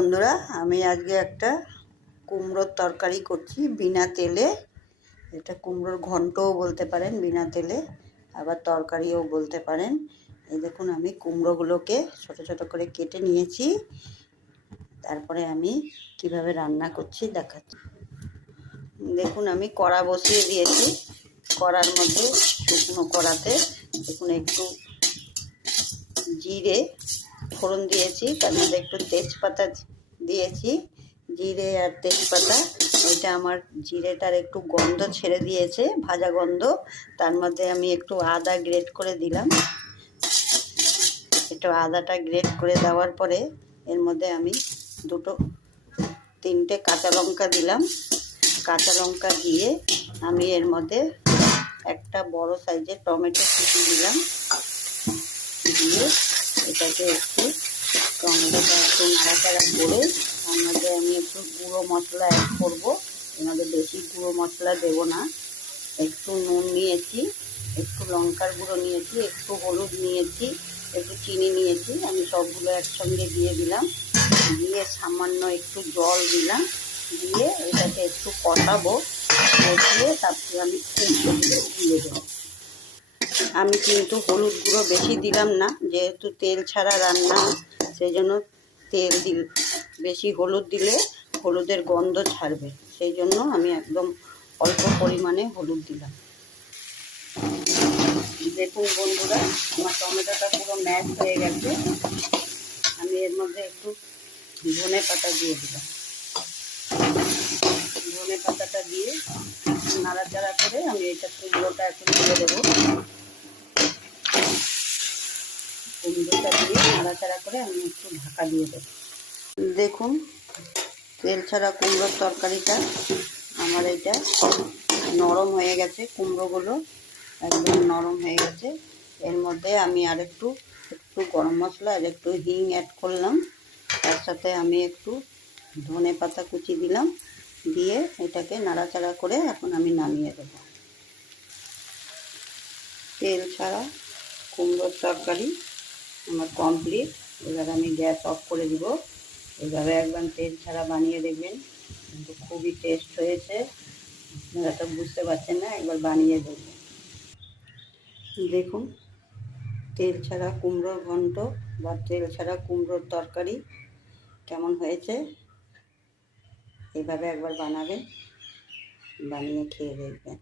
বন্ধুরা, আমি আজকে একটা কুমড়োর তরকারি করছি বিনা তেলে। এটা কুমড়োর ঘন্টও বলতে পারেন, বিনা তেলে, আবার তরকারিও বলতে পারেন। এই দেখুন, আমি কুমড়োগুলোকে ছোট ছোট করে কেটে নিয়েছি। তারপরে আমি কিভাবে রান্না করছি দেখাচ্ছি। দেখুন, আমি কড়া বসিয়ে দিয়েছি। কড়ার মধ্যে, শুকনো কড়াতে দেখুন একটু জিরে ফোড়ন দিয়েছি, তার মধ্যে একটু তেজপাতা দিয়েছি। জিরে আর তেজপাতা, এটা আমার জিরেটার একটু গন্ধ ছেড়ে দিয়েছে, ভাজা গন্ধ। তার মধ্যে আমি একটু আদা গ্রেট করে দিলাম। একটু আদাটা গ্রেট করে দেওয়ার পরে এর মধ্যে আমি তিনটে কাঁচা লঙ্কা দিলাম। কাঁচা লঙ্কা দিয়ে আমি এর মধ্যে একটা বড় সাইজের টমেটো কুচি দিলাম। দিয়ে এটাকে একটু টমেটোটা একটু নাড়াচাড়া করে তার মধ্যে আমি একটু গুঁড়ো মশলা অ্যাড করবো। এর মধ্যে বেশি গুঁড়ো মশলা দেবো না। একটু নুন নিয়েছি, একটু লঙ্কার গুঁড়ো নিয়েছি, একটু হলুদ নিয়েছি, একটু চিনি নিয়েছি। আমি সবগুলো একসঙ্গে দিয়ে দিলাম। দিয়ে সামান্য একটু জল দিলাম। দিয়ে এটাকে একটু কষাবো। কষিয়ে তারপরে আমি কুমড়োগুলো দিয়ে দেবো। আমি কিন্তু হলুদ গুঁড়ো বেশি দিলাম না, যেহেতু তেল ছাড়া রান্না, সেই জন্য বেশি হলুদ দিলে হলুদের গন্ধ ছাড়বে, সেই জন্য আমি একদম অল্প পরিমাণে হলুদ দিলাম। দেখুন বন্ধুরা, আমার টমেটোটা পুরো ম্যাশ হয়ে গেছে। আমি এর মধ্যে একটু ধনে পাতা দিয়ে দিলাম। ধনে পাতাটা দিয়ে নাড়াচাড়া করে আমি এটা কুমড়োটা একটু দিয়ে দেবো। কুমড়োটা দিয়ে নাড়াচাড়া করে আমি একটু ঢাকা দিয়ে দেবো। দেখুন, তেল ছাড়া কুমড়োর তরকারিটা আমার এটা নরম হয়ে গেছে। কুমড়োগুলো একদম নরম হয়ে গেছে। এর মধ্যে আমি আর একটু গরম মশলা আর একটু হিং অ্যাড করলাম। তার সাথে আমি একটু ধনে পাতা কুচি দিলাম। দিয়ে এটাকে নাড়াচাড়া করে এখন আমি নামিয়ে দেবো। তেল ছাড়া কুমড়োর তরকারি আমার কমপ্লিট। এবার আমি গ্যাস অফ করে দিব। এইভাবে একবার তেল ছাড়া বানিয়ে দেখবেন, কিন্তু খুবই টেস্ট হয়েছে। আপনারা তো বুঝতে পারছেন না, একবার বানিয়ে দেখবেন। দেখুন, তেল ছাড়া কুমড়োর ঘন্ট বা তেল ছাড়া কুমড়োর তরকারি কেমন হয়েছে। এইভাবে একবার বানাবেন, বানিয়ে খেয়ে দেখবেন।